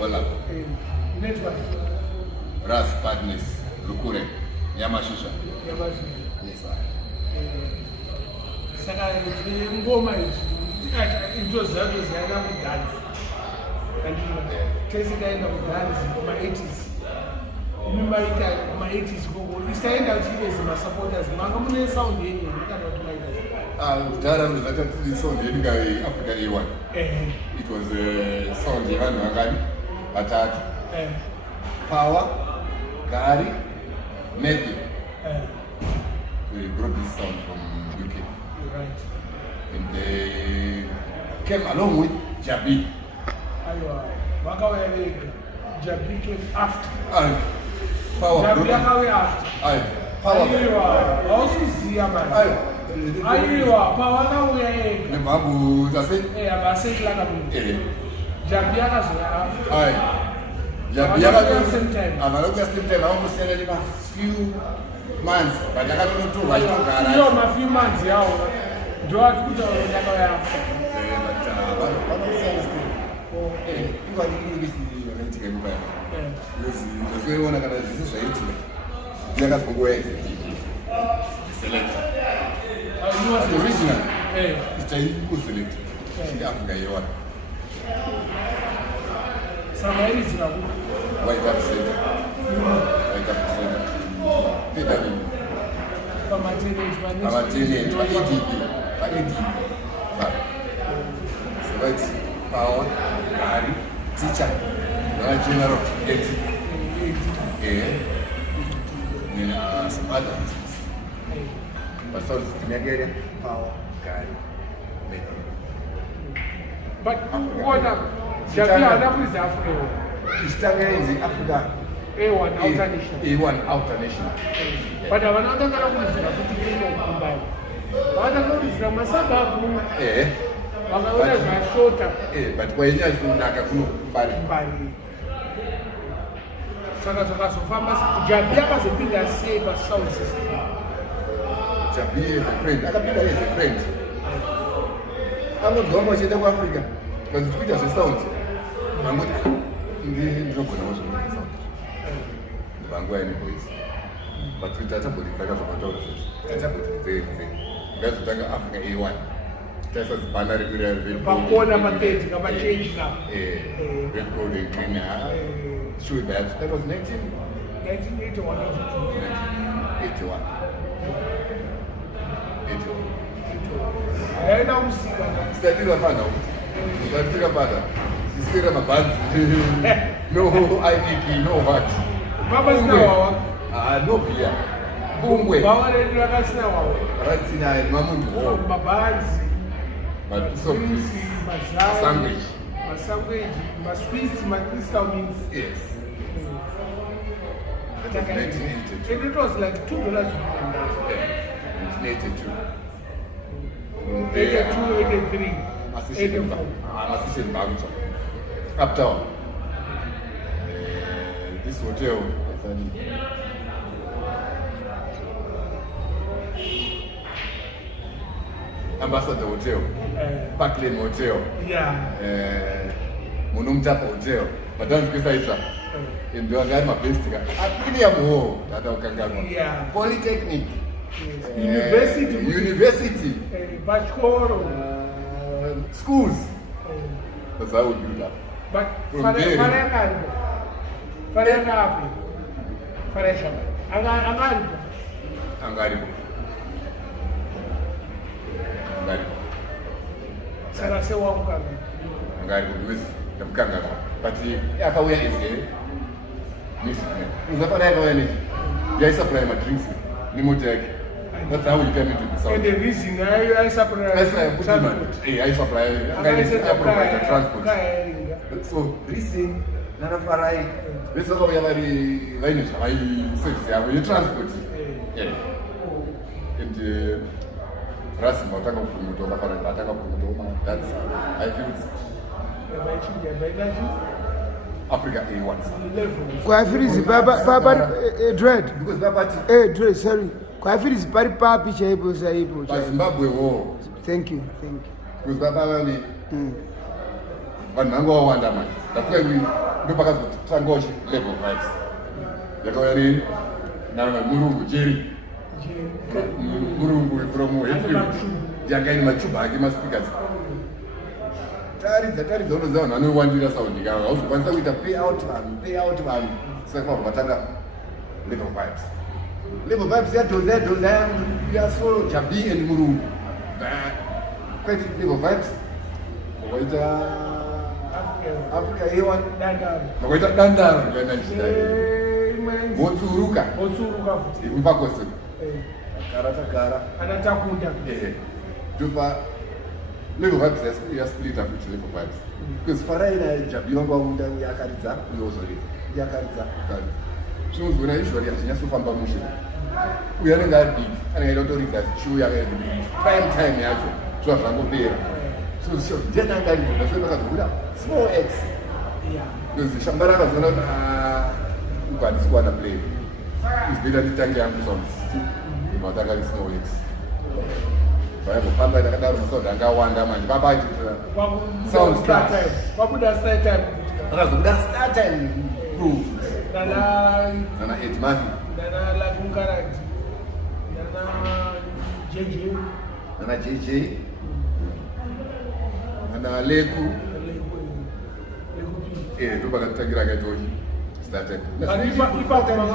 Hola. Network. Ras, Badness, Lukure, Yamashisha. Yes, sir. Saka ngoma into zazo ziyana kudance. Kanti tesikaenda kudance kuma-80s. Imimaita kuma-80s koko isaenda uchiveze ma-supporters manga mune sound yenyu kana kuti maita. Kudhara ndizatati sound yedu Africa A1. It was a sound yevanhu vakadi vatatu. Power, Gari, Matthew. We brought this sound from UK. Right. And they came along with Jabi. Aiwa, wakauya vega. Jabi came after. Power Jabi brought akauya after. Power. Aiwa, hausiziya manje. Aiwa, Power akauya ega. Nembabu tase? Abasetla kabili. Jabi akazoya after. Jabi akazoya same time. Avalokuya same time. Avangosiyana nema few months. But akatonotorwa achitogara. Iyo ma few months yawo. Ndo atikuta akauya after. Vanosiyana still. Ingwani vakaitika imubaya. Ndozviona kana zvisi zvaitika. Ndakazongoya selector. The original is kuselect. Africa A1. Samairi zinaku. White up center. White up center. PW. Pamatene, ADB. So that's Power, Gari, teacher, general, then some other business. But so it's Nigeria, Power, Gari, But what Jabi anaku is Africa. It's Africa. A1 Outernational. A1 Outernational. But wanataka kulizira kuti kile kumbali. Wanataka kulizira masababu. Wakaona zvashota. But kwa yenyewe tunaka kuno kumbali. Saka zvakazofamba Jabi akazopinda sei pa South System. Jabi is a friend. Akapinda is a friend. Angodzwa machenda ku Africa. Because Twitter is sound. Angoti ndizogona kuzvona sound. Vangwani boys. But Twitter taboditsaka zvakataura zveshe. Taboditsei. Ngazotanga Africa A1. That's as banner pakona mateti kama change now. Red gold and green. Sure that was 1981. 81. Aina musika. Statira pana. Statira pana. Statira mabanzi. No IPP, no what. Baba sinawawa. No beer. Bungwe. Bawa redu rakasinawawa. Ratsina mamundu. Mabanzi. But so sandwich. Sandwich. Squeeze, crystal means. Yes. That was 1982. And it was like $2. 1982. 82, 83. Assistant Bagucha. Uptown. This hotel. Ambassador Hotel. Parkland Hotel. Munumtapa Hotel. Madame Kusaitra. In the other my best. Polytechnic. University. Bachkoro. Schools. That's how we do that. But Angaribo. Sara se wa mukanga. Angaribo because the mukanga. But akauya is here. Uzapata akauya ni. They supply my drinks. Ni motek. That's how we came into the south. And the reason I supply transport. I supply. I provide transport. So reason none of our this is how we are very I transport. And Rasima wataka kupromote kafara ataka promote that's I feel Africa A1. Kwa feel is baba dread Because baba dread sorry. Kwa feel is pari papi chaibo saibo. Zimbabwe war. Thank you. Because baba wani vanhu vangu wawanda manje. That's why we ndopakazotangoshe level vibes yakauya nini nanga murungu Jerry murungu from Hillfield yanga ine machuba ake maspikers taridza unoziva vanhu vanowandira saundi kavo hauzokwanisa kuita payout vanhu saka pabva vatanga level vibes yadhoza yangu yasolo jabi and murungu kwete level vibes wakaita Afrika A1 wakaita dandaro ndikaenda ndichidai wotsuruka futi Parkerson takara anatakunda ndopa level vibes yasplita futi level vibes because faraina jabi wangu waunda yakaridza uyozoridza yakaridza zvinozona usually hazvinyatsofamba mushe uyo anenge adiki anenge aida kutoridza show yakaenda prime time yacho zviva zvangopera so ndiananga aripo nasoi vakazobuda small x because shambara akazoona kuti ukwanisi kuwana play izbeta nditange yangu sound system matanga ari small x vaibofamba takadaro masound angawanda manje papachitira sound start wabuda start time akazobuda start time proof nana edmani nana lakunkarati nana jj nana leku ndopakatangira akaitochi start time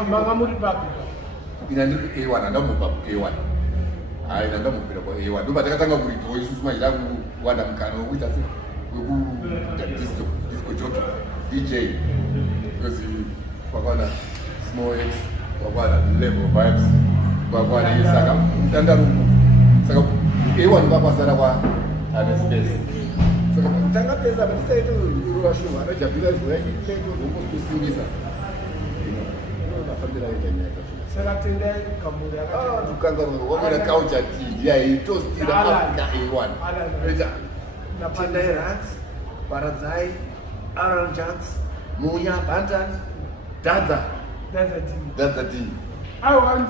manga muri papi ina ndiri A1 andamubva ku A1 hai ndambopira kwa A1 ndoba takatanga kuridzawo isusu manje takuwanda mukana wekuita se wekuita disco jockey DJ because kwakwana small x kwakwana level vibes kwakwana saka mtandaro saka A1 kwapasara kwa ane space saka tanga pesa batisaito ruwasho anajabira zvoya chito zvokusimbisa nafambira itanyaka saka tendai kamuri akati tukangarwa wamana culture tea yaitostira Afrika A1 tendai rats paradzai Arnold jacks munya bantan dadza tea I want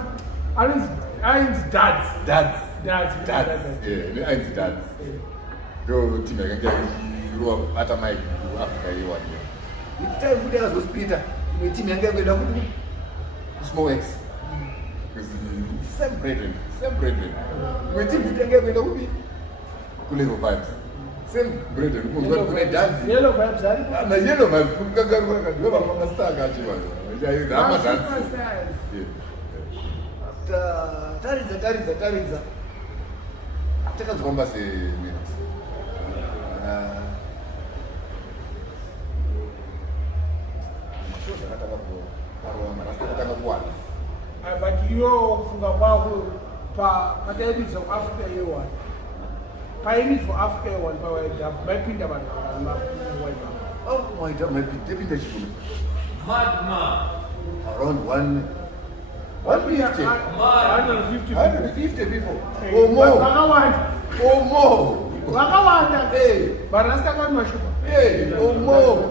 dads ndo timu yakanga ichiruwa bata mike kuAfrica A1 time kuti akazospita imwe timu yanga yakuenda kuti small x same brethren imwe timu kuti yanga yakuenda kuti kulevel vibes same brethren kunzwa kune dance yellow vibes ari na yellow vibes kukangarwa kadwa vamasta akachiwa rama dance taridza takadzomba seMinox zvakatanga kuwana but iwo kufunga kwako patairidzwa kuAfrica A1 pairidzwa Africa A1 pawaida maipinda vanhu waida maipinda chikuru around 150 people or more vakawanda varasta kani mashupa or more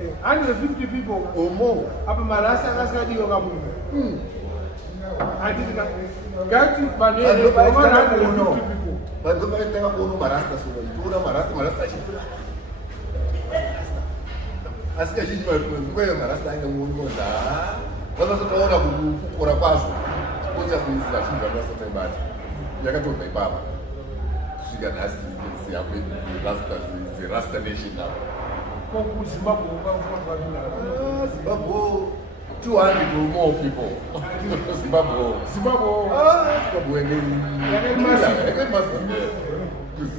150 people or more apa marasta akasikadiwa kamunhu handitika gati vanhu vaitanga kuona marasta soona marasta achikura asi kazhinji nguva iyo marasta ainge muongoza vakazotaona kukura kwazvo kochakuisira chinhu vanasata ibata yakatobva ipapa kusvika nhasi zerasta nation now kuzimbabwe Zimbabwe 200 or more people Zimbabwe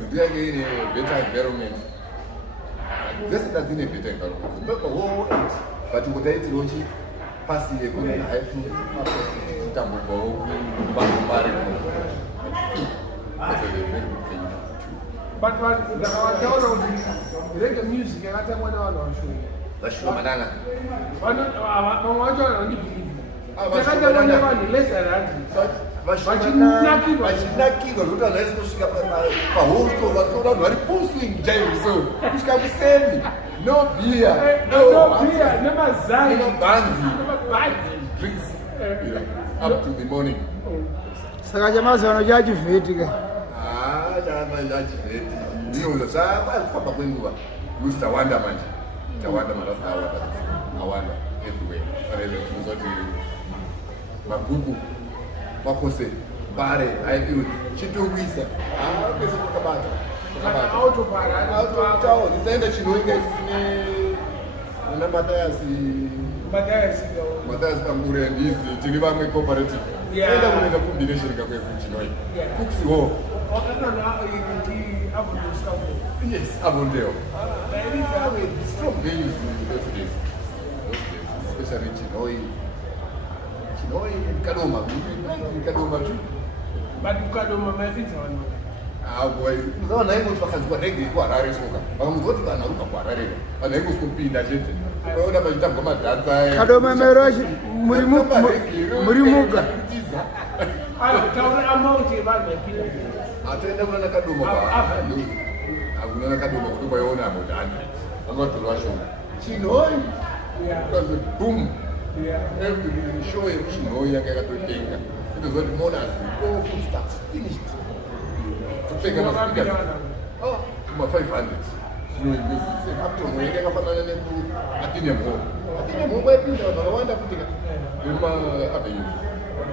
ndiyake ine better environment dzese tadzine better environment Zimbabwe whole age but kutaitirochi pasi yekune haifu tambobvawo Mbare but ndakawataura kuti rege music yakatangwa nevanhu vashomanana vamwe vacho vanondibhiliva takatangwa nevanhu less than 100 vachinakirwa zvokuti vanhu vaisi kusvika pahostel vatoona vanhu vari pulsing jail so kusvika kusemi no beer nemazai nemabhanzi drinks up to the morning saka chamazano chachivhetika chachivheti ndinoza zvakwakufamba kwenguva kusitawanda manje Tawanda marasa awanda everywhere. Fanele kuzoti magugu makose Mbare aibu chitungisa. Pese kukabata. Out of town. Isaenda chinoinga isine na Mathias Mangurenje izi tiri vamwe cooperative. Enda kuenda combination kakwe kuchinoi. Cooks ho. Yes, Avondeo. Strong values in those days. Especially Chinoi, Kadoma too. But Kadoma methods are not. Boy, no, I was talking about reggae for Harare soka. I'm going to Naruka for Harare. And I was compete that shit. I would have done come at that side. Kadoma Meroshi, Murimuga. I told a mountain about the people. I tell them when I can do my I will not do my own about that. I'm going to Russia. Chinoi? Because the boom. Every show him Chinoi, I got to take. It was what the monarchs go full stars. Finished. To take another speaker. Oh, my 500. You know, this is up to me. I got to Athenium home. Athenium home, where people are wonderful. In my avenue.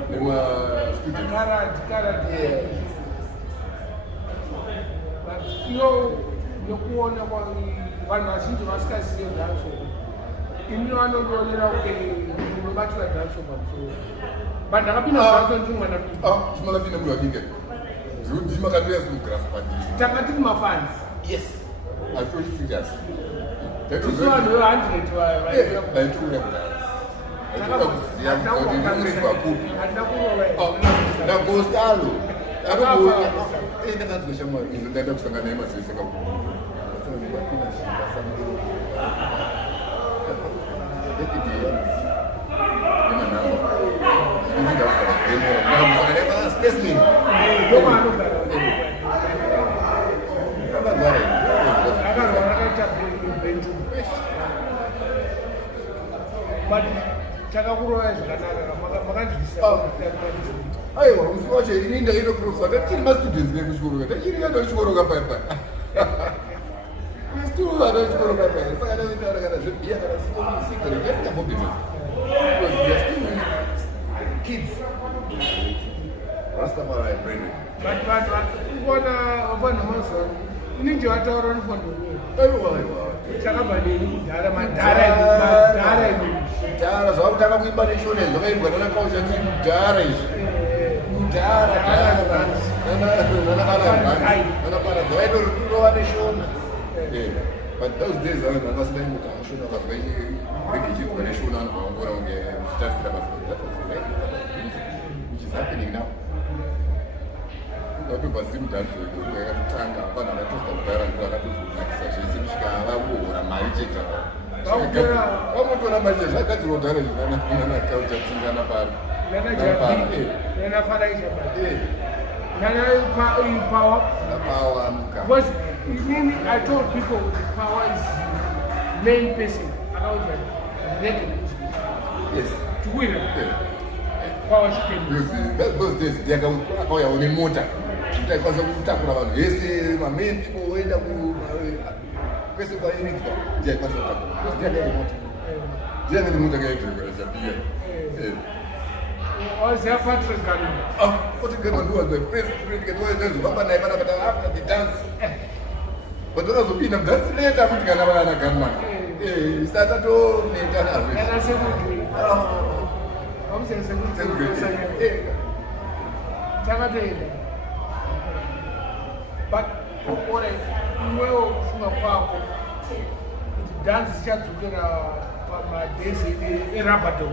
In my students. Yeah. But you kuona kwa wanazidi wasikasi danso. Ino anoona unobatwa danso banso. Bana kabina danso njumana. Chimala vina mwa kike. Zima kadria su grass party. Takati ma fans. Yes. I told you serious. That was so I know 100 right. Yeah, I told them that. Na Gostalo. Nataka kusema ndio kusanga neema sisi kama. But chakakuroya zvakanaka makanzwisa aiwa usiwache ininda ino kurosa tiri mastudents nekuchikoro tachiri kana chikoro kapapa still vana chikoro kapapa saka navitaura kana zvebhiya kana cigarette yasingambobusiness because we are still kids Rastafari branded but kuona vanhu mazuva inenge vataura nofanira aiwa chakabvanini kudhara madhara zvakutanga kuimba neshone zvakaibwa nanakausha tiri kudhara izvi kudhara nanaparaaitorova neshona but those days vanhu vakasida kuti ashona vakazwa rege ichidzwa neshona anovaongora kunge zvichitafira which is happening now vakubva Zimdancehall yakatotanga vanhu vakatosta kudhara ndo vakatozonakisa zvese kusvika vakuhora mari cheta vamotora mari zvagadzirwa kudhara zvinanakauchatingana pari Because I told people power is main person. Yes. To win power should those days akauya une mota taikwanisa kutakura vanhu vese main people oenda kwese kwairidzwa ndiaikwanisa kutakura ndianene mota kaidreverasabia was there Patrick Gunn? Patrick Gunn was the first president was after the dance. But those who been dance later put Gunn Gunman. Started to maintain And I said, I'm saying, but what I will from a park dance is just to get my days in Rabado.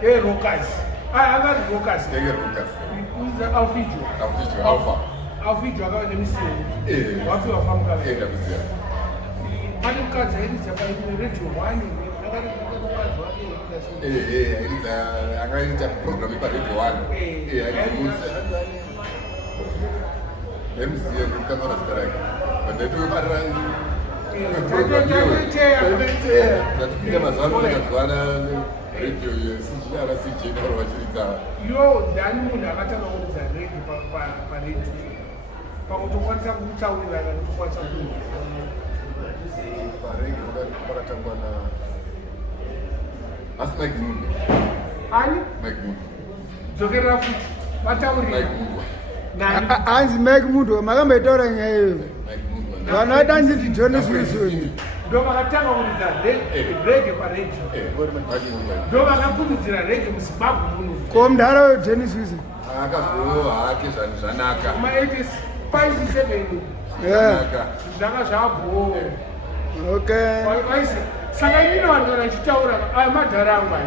Hey, Rokas. I got Rokas. They get Rokas. Who's the Alphonso? Alpha. Alphonso, I got them see. What's your family? Hey, that was there. Madam Katz, I didn't say radio one. I got a program about radio one. MC and Camara Strike. But they do about radio, yes, yo ndani munhu akatanga kuridza regi paredio pakutokwanisa kutaurirana nekukwanisa akatangwa na asi Mike Mundu. Ani? Mike Mundu. Dzokera futi. Vataurira. Mike Mundu. Nani? Hanzi Mike Mundu makambotaura nyaya iyoyo. Mike Mundu. Vanoita nziti John Swisoni. Ndo vakatanga kuridza rege paredio. Ndo vakakurudzira rege muZimbabwe muno. Ko mudhara John Swisoni. Akazowo hake zvanaka. Kuma 87. Zvanga zvabhowa. Okay. Vaisi. Saka inini vanhu kana chitaura aya madhara angu aya.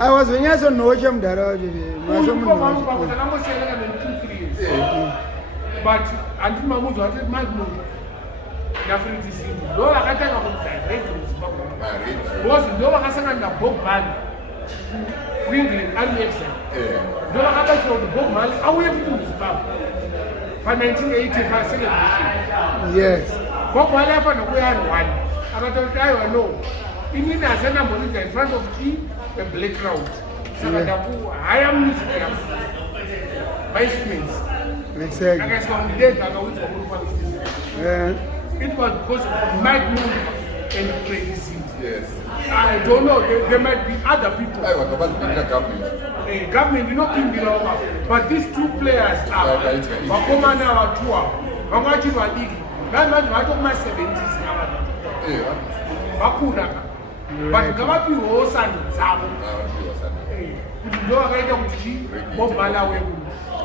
I was when I saw no Jam Dara. Takambosiyana kana 2-3 years. But andini mamuzi wati Magnum naFriti Zimbu ndo vakatanga kudirect muZimbabwe. Because ndo vakasangana naBob Marley kuEngland ari exile. Ndo vakabatsira kuti Bob Marley auye kuti muZimbabwe pa1980 pacelebration. Yes. Bob Marley afana kuya ari 1 akataura kuti aiwa no inini hasana mboridza in front of a black crowd. Saka ndaku higher music yam my instruments. Exactly. Akaiswa mudega akaudzwa muri kwaSizwe. It was because of Mike Mundu and Crazy City. Yes. I don't know, there might be other people. I was about to be the government. Government, you know, but these two players are Wakomana Watua, Wamaji Wadiki, not my 70s. Bakura. But Gamapi was and Zamu. You know, I got to see Bob Malawi.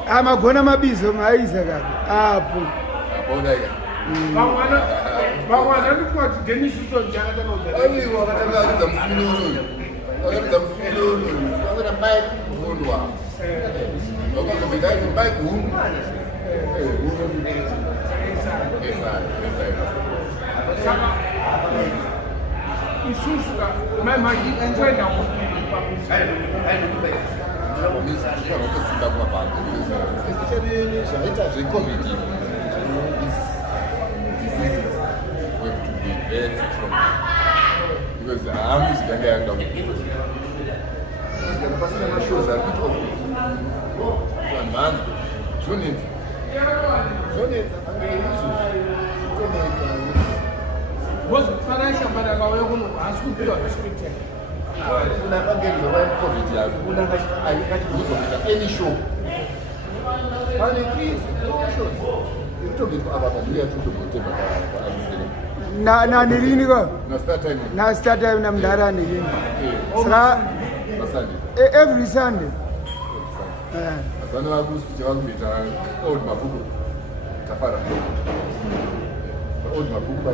I'm a gonna mabizo maiza hapo. Bangwana ndikuwa Dennis Usoni yakata noza. Ai wakatanga kuza mfululu. Wakatanga mfululu. Wakatanga Mike Mundu. Wakatanga Mike Mundu. Saka isusuka mama kwenda very strong because I'm just going to shows a bit of advanced. was financial but I want to ask you to any show. Na nirini ko? Na start time na mdara nirini. Saka every Sunday. Asana wakusikia wakuita old mabuku. Tafara. Old mabuku ba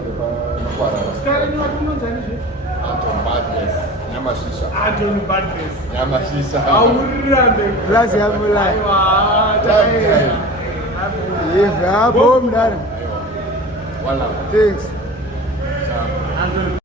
makwara. Start ni watu nzani je? Anton Badness. Nyama shisha. Anton Badness. Nyama shisha. Awurande. Plus ya mulai. Aiwa, Tyre. If I bomb that. Wala. Thanks. Anton